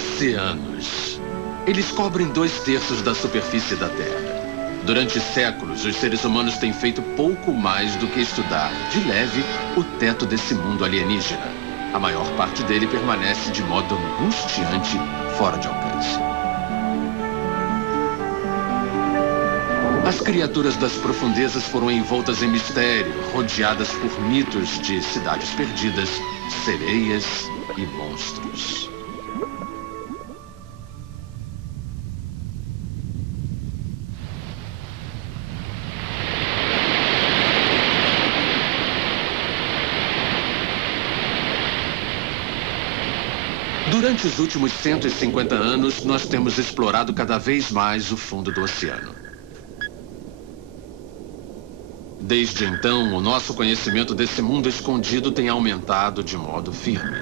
Oceanos. Eles cobrem 2/3 da superfície da Terra. Durante séculos, os seres humanos têm feito pouco mais do que estudar, de leve, o teto desse mundo alienígena. A maior parte dele permanece de modo angustiante, fora de alcance. As criaturas das profundezas foram envoltas em mistério, rodeadas por mitos de cidades perdidas, sereias e monstros. Durante os últimos 150 anos, nós temos explorado cada vez mais o fundo do oceano. Desde então, o nosso conhecimento desse mundo escondido tem aumentado de modo firme.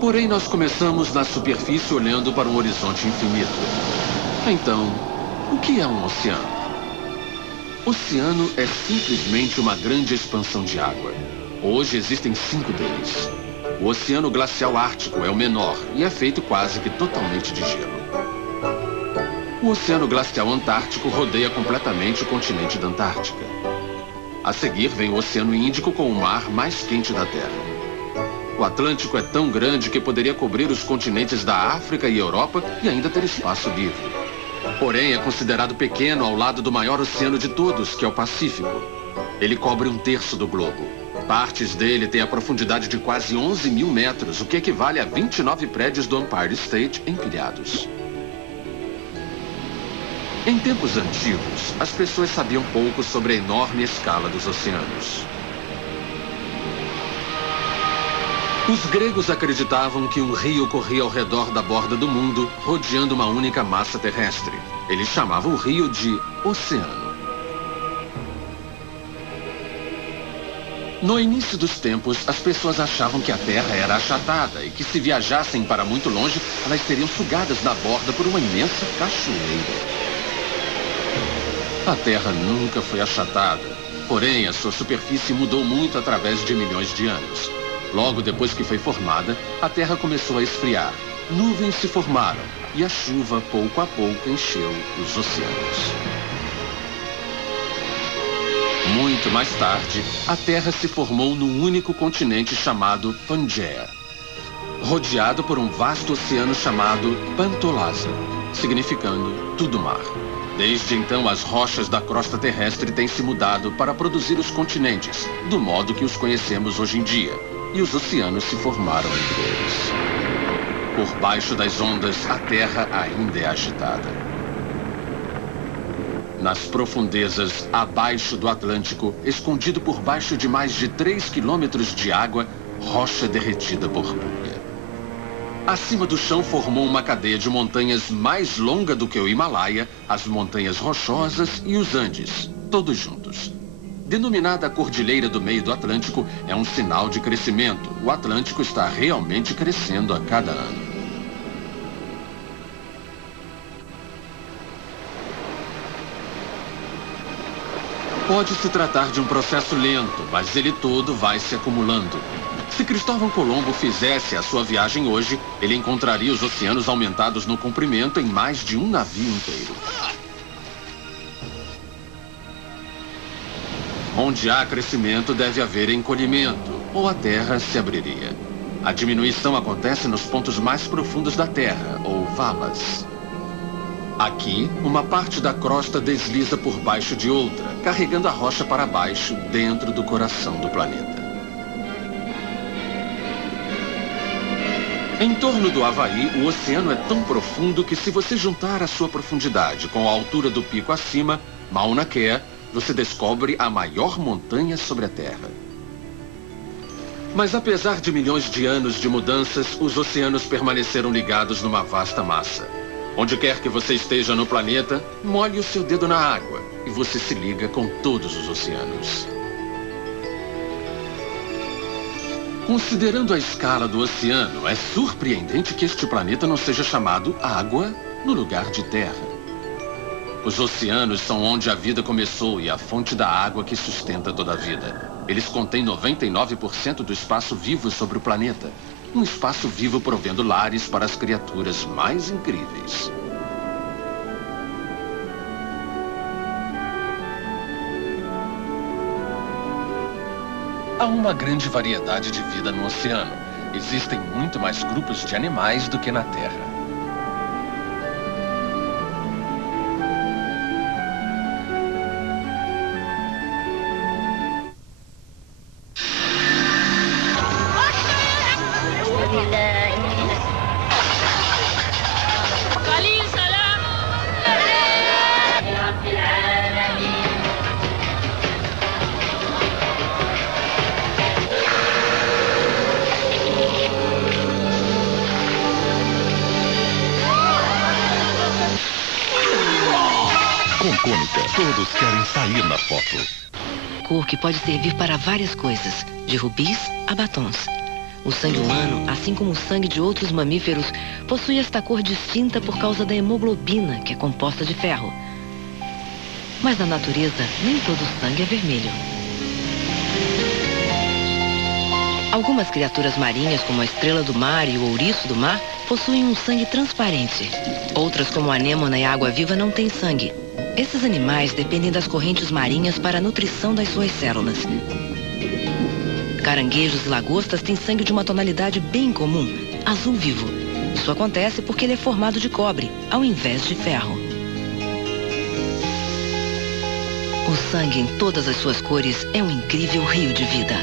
Porém, nós começamos na superfície olhando para um horizonte infinito. Então, o que é um oceano? Oceano é simplesmente uma grande expansão de água. Hoje existem 5 deles. O Oceano Glacial Ártico é o menor e é feito quase que totalmente de gelo. O Oceano Glacial Antártico rodeia completamente o continente da Antártica. A seguir vem o Oceano Índico com o mar mais quente da Terra. O Atlântico é tão grande que poderia cobrir os continentes da África e Europa e ainda ter espaço livre. Porém, é considerado pequeno ao lado do maior oceano de todos, que é o Pacífico. Ele cobre 1/3 do globo. Partes dele têm a profundidade de quase 11 mil metros, o que equivale a 29 prédios do Empire State empilhados. Em tempos antigos, as pessoas sabiam pouco sobre a enorme escala dos oceanos. Os gregos acreditavam que um rio corria ao redor da borda do mundo, rodeando uma única massa terrestre. Eles chamavam o rio de oceano. No início dos tempos, as pessoas achavam que a Terra era achatada e que se viajassem para muito longe, elas seriam sugadas na borda por uma imensa cachoeira. A Terra nunca foi achatada, porém a sua superfície mudou muito através de milhões de anos. Logo depois que foi formada, a Terra começou a esfriar. Nuvens se formaram e a chuva, pouco a pouco, encheu os oceanos. Muito mais tarde, a Terra se formou num único continente chamado Pangaea, rodeado por um vasto oceano chamado Pantolasa, significando tudo mar. Desde então, as rochas da crosta terrestre têm se mudado para produzir os continentes, do modo que os conhecemos hoje em dia, e os oceanos se formaram entre eles. Por baixo das ondas, a Terra ainda é agitada. Nas profundezas abaixo do Atlântico, escondido por baixo de mais de 3 quilômetros de água, rocha derretida borbulha. Acima do chão formou uma cadeia de montanhas mais longa do que o Himalaia, as montanhas rochosas e os Andes, todos juntos. Denominada a Cordilheira do Meio do Atlântico, é um sinal de crescimento. O Atlântico está realmente crescendo a cada ano. Pode se tratar de um processo lento, mas ele todo vai se acumulando. Se Cristóvão Colombo fizesse a sua viagem hoje, ele encontraria os oceanos aumentados no comprimento em mais de um navio inteiro. Onde há crescimento, deve haver encolhimento, ou a Terra se abriria. A diminuição acontece nos pontos mais profundos da Terra, ou valas. Aqui, uma parte da crosta desliza por baixo de outra, carregando a rocha para baixo, dentro do coração do planeta. Em torno do Havaí, o oceano é tão profundo que se você juntar a sua profundidade com a altura do pico acima, Mauna Kea, você descobre a maior montanha sobre a Terra. Mas apesar de milhões de anos de mudanças, os oceanos permaneceram ligados numa vasta massa. Onde quer que você esteja no planeta, molhe o seu dedo na água e você se liga com todos os oceanos. Considerando a escala do oceano, é surpreendente que este planeta não seja chamado água no lugar de terra. Os oceanos são onde a vida começou e a fonte da água que sustenta toda a vida. Eles contêm 99% do espaço vivo sobre o planeta. Um espaço vivo provendo lares para as criaturas mais incríveis. Há uma grande variedade de vida no oceano. Existem muito mais grupos de animais do que na Terra. Concônica, todos querem sair na foto. Cor que pode servir para várias coisas, de rubis a batons. O sangue humano, assim como o sangue de outros mamíferos, possui esta cor distinta por causa da hemoglobina, que é composta de ferro. Mas na natureza, nem todo o sangue é vermelho. Algumas criaturas marinhas, como a estrela do mar e o ouriço do mar, possuem um sangue transparente. Outras, como a anêmona e a água-viva, não têm sangue. Esses animais dependem das correntes marinhas para a nutrição das suas células. Caranguejos e lagostas têm sangue de uma tonalidade bem comum, azul vivo. Isso acontece porque ele é formado de cobre, ao invés de ferro. O sangue em todas as suas cores é um incrível rio de vida.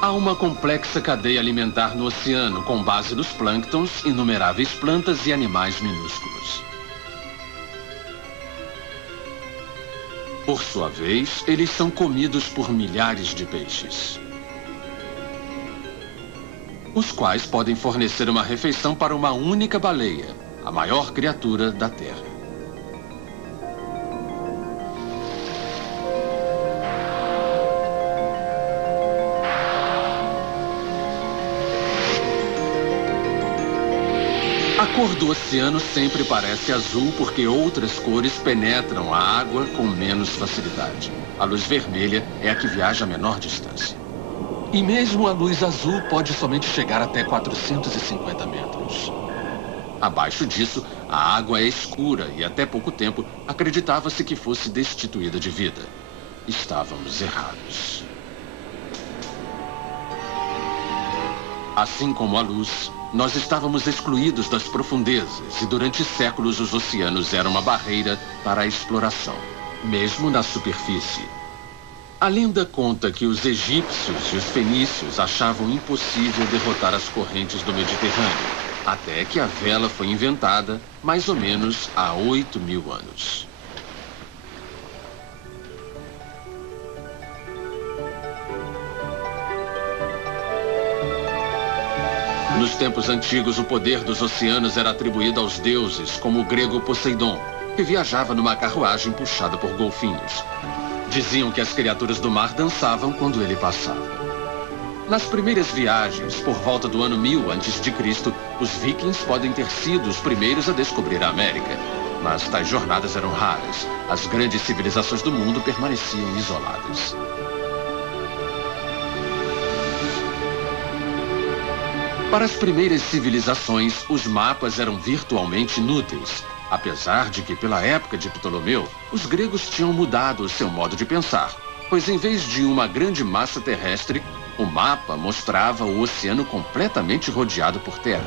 Há uma complexa cadeia alimentar no oceano, com base nos plânctons, inumeráveis plantas e animais minúsculos. Por sua vez, eles são comidos por milhares de peixes, os quais podem fornecer uma refeição para uma única baleia, a maior criatura da Terra. A cor do oceano sempre parece azul porque outras cores penetram a água com menos facilidade. A luz vermelha é a que viaja a menor distância. E mesmo a luz azul pode somente chegar até 450 metros. Abaixo disso, a água é escura e até pouco tempo acreditava-se que fosse destituída de vida. Estávamos errados. Assim como a luz, nós estávamos excluídos das profundezas e durante séculos os oceanos eram uma barreira para a exploração, mesmo na superfície. A lenda conta que os egípcios e os fenícios achavam impossível derrotar as correntes do Mediterrâneo, até que a vela foi inventada mais ou menos há 8.000 anos. Nos tempos antigos, o poder dos oceanos era atribuído aos deuses, como o grego Poseidon, que viajava numa carruagem puxada por golfinhos. Diziam que as criaturas do mar dançavam quando ele passava. Nas primeiras viagens, por volta do ano 1000 a.C., os vikings podem ter sido os primeiros a descobrir a América. Mas tais jornadas eram raras. As grandes civilizações do mundo permaneciam isoladas. Para as primeiras civilizações, os mapas eram virtualmente inúteis, apesar de que, pela época de Ptolomeu, os gregos tinham mudado o seu modo de pensar, pois em vez de uma grande massa terrestre, o mapa mostrava o oceano completamente rodeado por terra.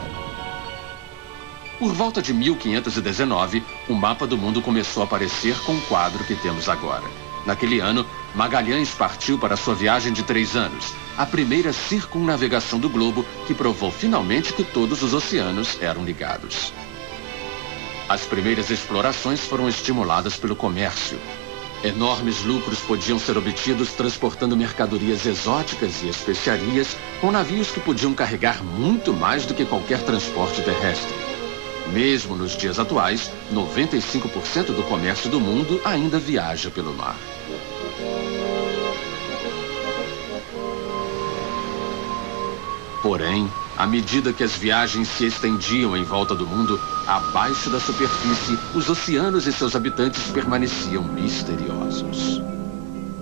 Por volta de 1519, o mapa do mundo começou a aparecer com o quadro que temos agora. Naquele ano, Magalhães partiu para sua viagem de 3 anos, a primeira circunnavegação do globo que provou finalmente que todos os oceanos eram ligados. As primeiras explorações foram estimuladas pelo comércio. Enormes lucros podiam ser obtidos transportando mercadorias exóticas e especiarias com navios que podiam carregar muito mais do que qualquer transporte terrestre. Mesmo nos dias atuais, 95% do comércio do mundo ainda viaja pelo mar. Porém, à medida que as viagens se estendiam em volta do mundo, abaixo da superfície, os oceanos e seus habitantes permaneciam misteriosos.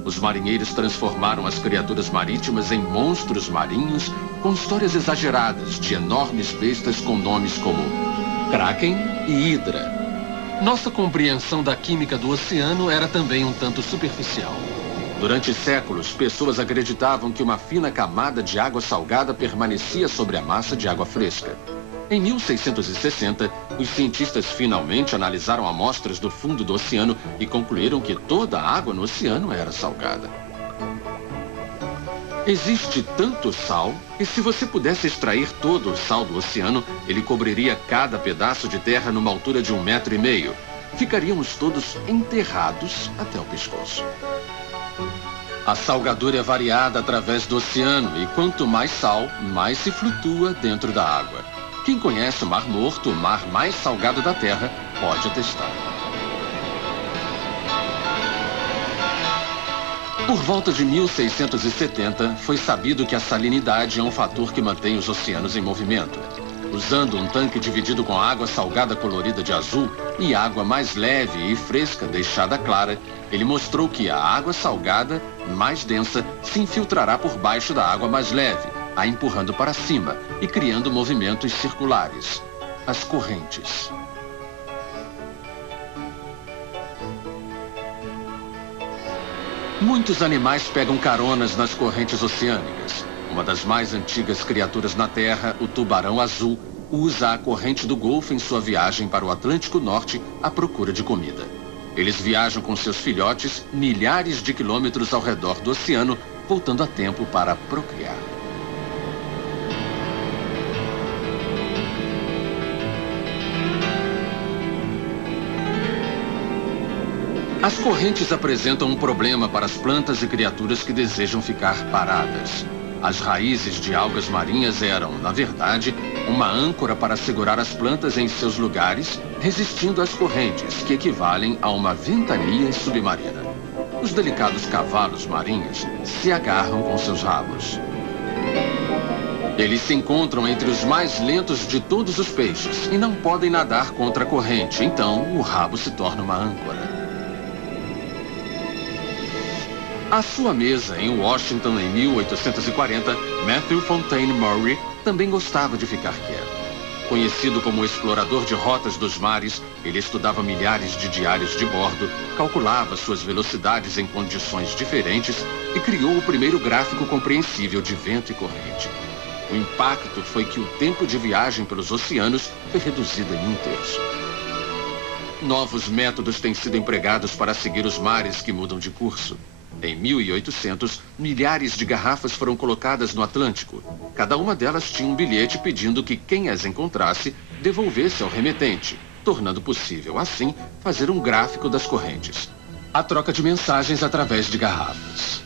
Os marinheiros transformaram as criaturas marítimas em monstros marinhos com histórias exageradas de enormes bestas com nomes como Kraken e Hidra. Nossa compreensão da química do oceano era também um tanto superficial. Durante séculos, pessoas acreditavam que uma fina camada de água salgada permanecia sobre a massa de água fresca. Em 1660, os cientistas finalmente analisaram amostras do fundo do oceano e concluíram que toda a água no oceano era salgada. Existe tanto sal que, se você pudesse extrair todo o sal do oceano, ele cobriria cada pedaço de terra numa altura de 1,5 metro. Ficaríamos todos enterrados até o pescoço. A salgadura é variada através do oceano e quanto mais sal, mais se flutua dentro da água. Quem conhece o Mar Morto, o mar mais salgado da Terra, pode atestar. Por volta de 1670, foi sabido que a salinidade é um fator que mantém os oceanos em movimento. Usando um tanque dividido com água salgada colorida de azul e água mais leve e fresca deixada clara, ele mostrou que a água salgada, mais densa, se infiltrará por baixo da água mais leve, a empurrando para cima e criando movimentos circulares, as correntes. Muitos animais pegam caronas nas correntes oceânicas. Uma das mais antigas criaturas na Terra, o tubarão azul, usa a corrente do Golfo em sua viagem para o Atlântico Norte à procura de comida. Eles viajam com seus filhotes milhares de quilômetros ao redor do oceano, voltando a tempo para procriar. As correntes apresentam um problema para as plantas e criaturas que desejam ficar paradas. As raízes de algas marinhas eram, na verdade, uma âncora para segurar as plantas em seus lugares, resistindo às correntes, que equivalem a uma ventania submarina. Os delicados cavalos marinhos se agarram com seus rabos. Eles se encontram entre os mais lentos de todos os peixes e não podem nadar contra a corrente, então o rabo se torna uma âncora. À sua mesa, em Washington, em 1840, Matthew Fontaine Maury também gostava de ficar quieto. Conhecido como explorador de rotas dos mares, ele estudava milhares de diários de bordo, calculava suas velocidades em condições diferentes e criou o primeiro gráfico compreensível de vento e corrente. O impacto foi que o tempo de viagem pelos oceanos foi reduzido em 1/3. Novos métodos têm sido empregados para seguir os mares que mudam de curso. Em 1800, milhares de garrafas foram colocadas no Atlântico. Cada uma delas tinha um bilhete pedindo que quem as encontrasse devolvesse ao remetente, tornando possível, assim, fazer um gráfico das correntes. A troca de mensagens através de garrafas.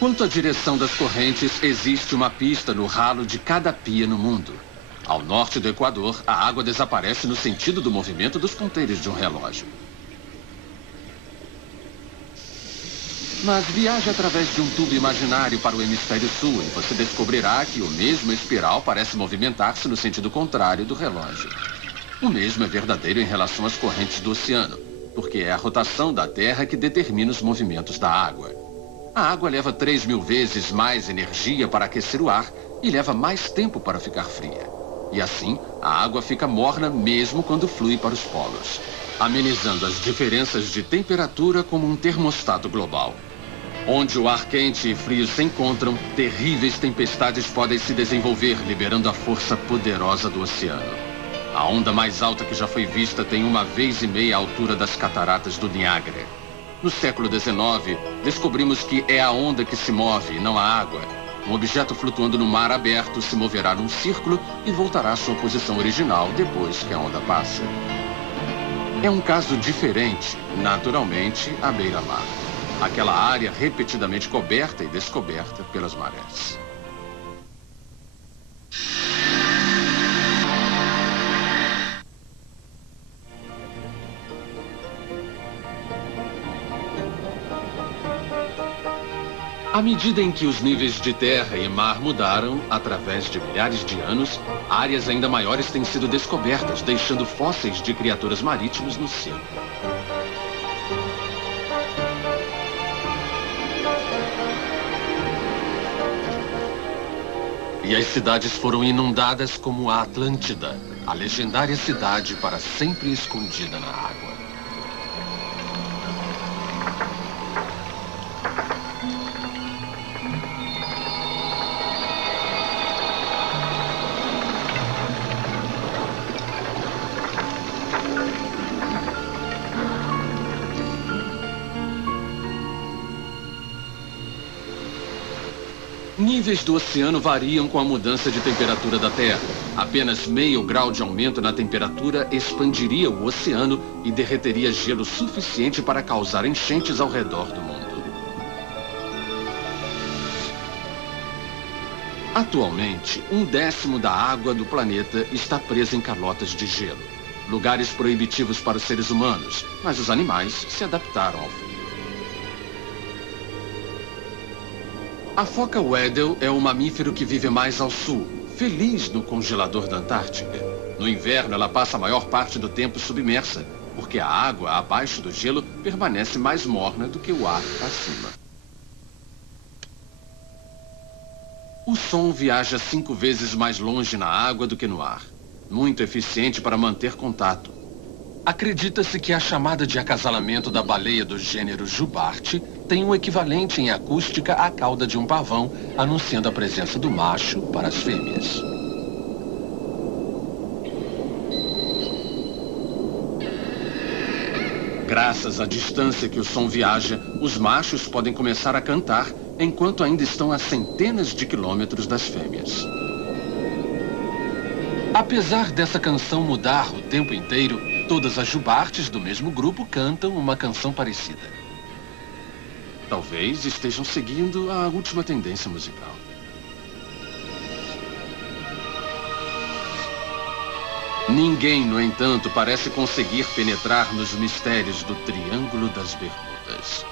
Quanto à direção das correntes, existe uma pista no ralo de cada pia no mundo. Ao norte do Equador, a água desaparece no sentido do movimento dos ponteiros de um relógio. Mas viaje através de um tubo imaginário para o hemisfério sul e você descobrirá que o mesmo espiral parece movimentar-se no sentido contrário do relógio. O mesmo é verdadeiro em relação às correntes do oceano, porque é a rotação da Terra que determina os movimentos da água. A água leva 3.000 vezes mais energia para aquecer o ar e leva mais tempo para ficar fria. E assim, a água fica morna mesmo quando flui para os polos, amenizando as diferenças de temperatura como um termostato global. Onde o ar quente e frio se encontram, terríveis tempestades podem se desenvolver, liberando a força poderosa do oceano. A onda mais alta que já foi vista tem 1,5 vezes a altura das cataratas do Niágara. No século XIX, descobrimos que é a onda que se move, não a água. Um objeto flutuando no mar aberto se moverá num círculo e voltará à sua posição original depois que a onda passa. É um caso diferente, naturalmente, à beira-mar. Aquela área repetidamente coberta e descoberta pelas marés. À medida em que os níveis de terra e mar mudaram, através de milhares de anos, áreas ainda maiores têm sido descobertas, deixando fósseis de criaturas marítimas no cielo. E as cidades foram inundadas como a Atlântida, a legendária cidade para sempre escondida na água. Níveis do oceano variam com a mudança de temperatura da Terra. Apenas meio grau de aumento na temperatura expandiria o oceano e derreteria gelo suficiente para causar enchentes ao redor do mundo. Atualmente, 1/10 da água do planeta está presa em calotas de gelo. Lugares proibitivos para os seres humanos, mas os animais se adaptaram ao frio. A foca Weddell é o mamífero que vive mais ao sul, feliz no congelador da Antártica. No inverno, ela passa a maior parte do tempo submersa, porque a água abaixo do gelo permanece mais morna do que o ar acima. O som viaja 5 vezes mais longe na água do que no ar, muito eficiente para manter contato. Acredita-se que a chamada de acasalamento da baleia do gênero jubarte tem um equivalente em acústica à cauda de um pavão, anunciando a presença do macho para as fêmeas. Graças à distância que o som viaja, os machos podem começar a cantar enquanto ainda estão a centenas de quilômetros das fêmeas. Apesar dessa canção mudar o tempo inteiro, todas as jubartes do mesmo grupo cantam uma canção parecida. Talvez estejam seguindo a última tendência musical. Ninguém, no entanto, parece conseguir penetrar nos mistérios do Triângulo das Bermudas.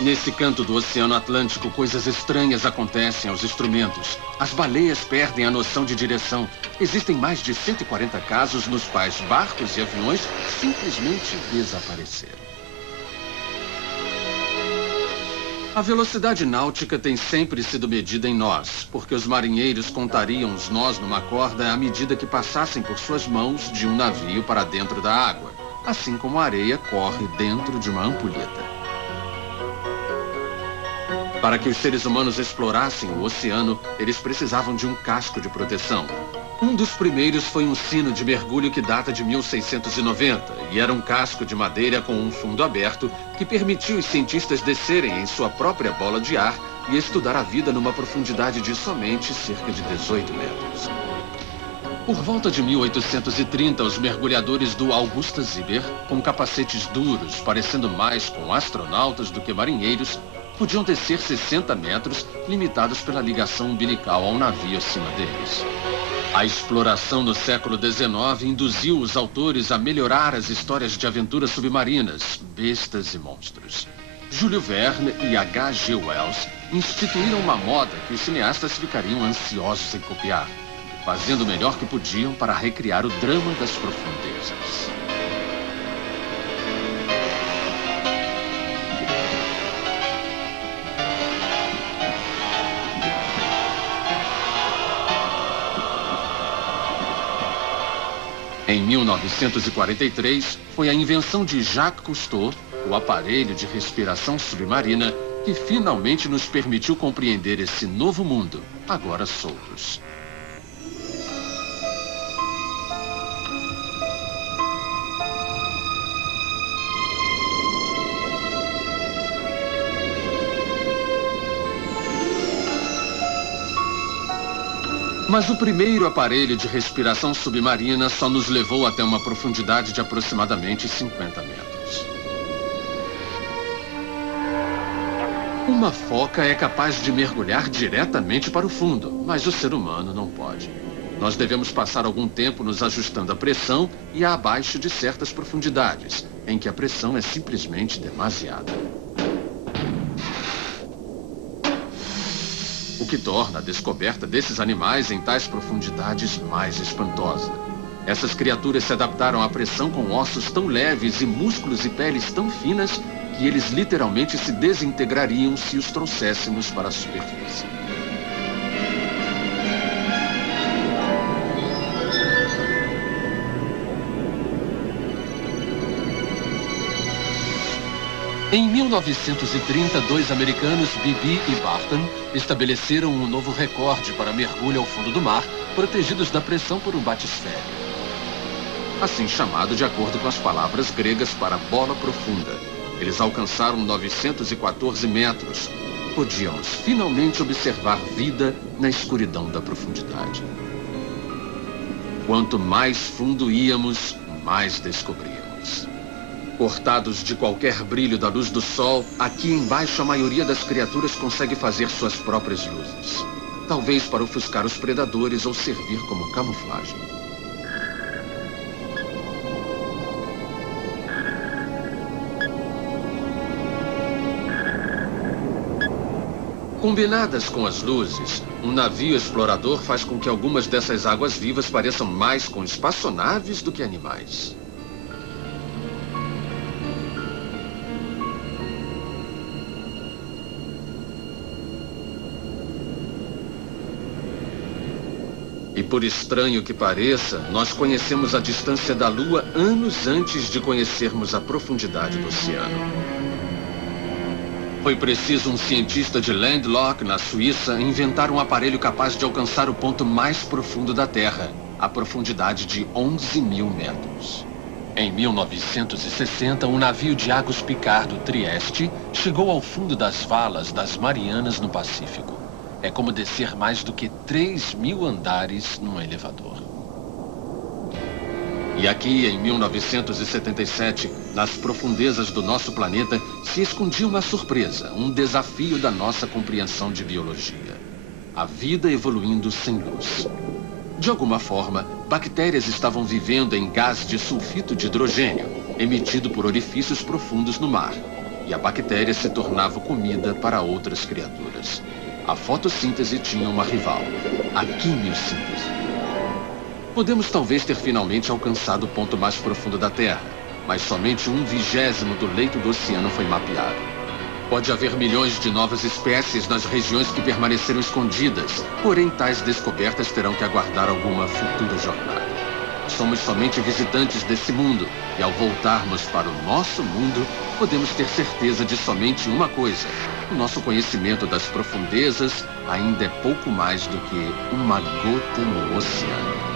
Nesse canto do Oceano Atlântico, coisas estranhas acontecem aos instrumentos. As baleias perdem a noção de direção. Existem mais de 140 casos nos quais barcos e aviões simplesmente desapareceram. A velocidade náutica tem sempre sido medida em nós, porque os marinheiros contariam os nós numa corda à medida que passassem por suas mãos de um navio para dentro da água, assim como a areia corre dentro de uma ampulheta. Para que os seres humanos explorassem o oceano, eles precisavam de um casco de proteção. Um dos primeiros foi um sino de mergulho que data de 1690 e era um casco de madeira com um fundo aberto que permitia os cientistas descerem em sua própria bola de ar e estudar a vida numa profundidade de somente cerca de 18 metros. Por volta de 1830, os mergulhadores do Augusta Ziber, com capacetes duros, parecendo mais com astronautas do que marinheiros, podiam descer 60 metros, limitados pela ligação umbilical ao navio acima deles. A exploração no século XIX induziu os autores a melhorar as histórias de aventuras submarinas, bestas e monstros. Júlio Verne e H.G. Wells instituíram uma moda que os cineastas ficariam ansiosos em copiar, fazendo o melhor que podiam para recriar o drama das profundezas. Em 1943, foi a invenção de Jacques Cousteau, o aparelho de respiração submarina, que finalmente nos permitiu compreender esse novo mundo, agora soltos. Mas o primeiro aparelho de respiração submarina só nos levou até uma profundidade de aproximadamente 50 metros. Uma foca é capaz de mergulhar diretamente para o fundo, mas o ser humano não pode. Nós devemos passar algum tempo nos ajustando à pressão e abaixo de certas profundidades, em que a pressão é simplesmente demasiada. que torna a descoberta desses animais em tais profundidades mais espantosa. Essas criaturas se adaptaram à pressão com ossos tão leves e músculos e peles tão finas que eles literalmente se desintegrariam se os trouxéssemos para a superfície. Em 1930, dois americanos, Beebe e Barton, estabeleceram um novo recorde para mergulho ao fundo do mar, protegidos da pressão por um batisfério. Assim chamado de acordo com as palavras gregas para bola profunda. Eles alcançaram 914 metros. Podíamos finalmente observar vida na escuridão da profundidade. Quanto mais fundo íamos, mais descobríamos. Cortados de qualquer brilho da luz do sol, aqui embaixo a maioria das criaturas consegue fazer suas próprias luzes. Talvez para ofuscar os predadores ou servir como camuflagem. Combinadas com as luzes, um navio explorador faz com que algumas dessas águas vivas pareçam mais com espaçonaves do que animais. E por estranho que pareça, nós conhecemos a distância da Lua anos antes de conhecermos a profundidade do oceano. Foi preciso um cientista de Landlock, na Suíça, inventar um aparelho capaz de alcançar o ponto mais profundo da Terra, a profundidade de 11.000 metros. Em 1960, um navio de Agus Picard do Trieste chegou ao fundo das valas das Marianas no Pacífico. É como descer mais do que 3.000 andares num elevador. E aqui, em 1977, nas profundezas do nosso planeta, se escondia uma surpresa, um desafio da nossa compreensão de biologia. A vida evoluindo sem luz. De alguma forma, bactérias estavam vivendo em gás de sulfito de hidrogênio, emitido por orifícios profundos no mar. E a bactéria se tornava comida para outras criaturas. A fotossíntese tinha uma rival, a quimiossíntese. Podemos talvez ter finalmente alcançado o ponto mais profundo da Terra, mas somente 1/20 do leito do oceano foi mapeado. Pode haver milhões de novas espécies nas regiões que permaneceram escondidas, porém tais descobertas terão que aguardar alguma futura jornada. Somos somente visitantes desse mundo, e ao voltarmos para o nosso mundo, podemos ter certeza de somente uma coisa. O nosso conhecimento das profundezas ainda é pouco mais do que uma gota no oceano.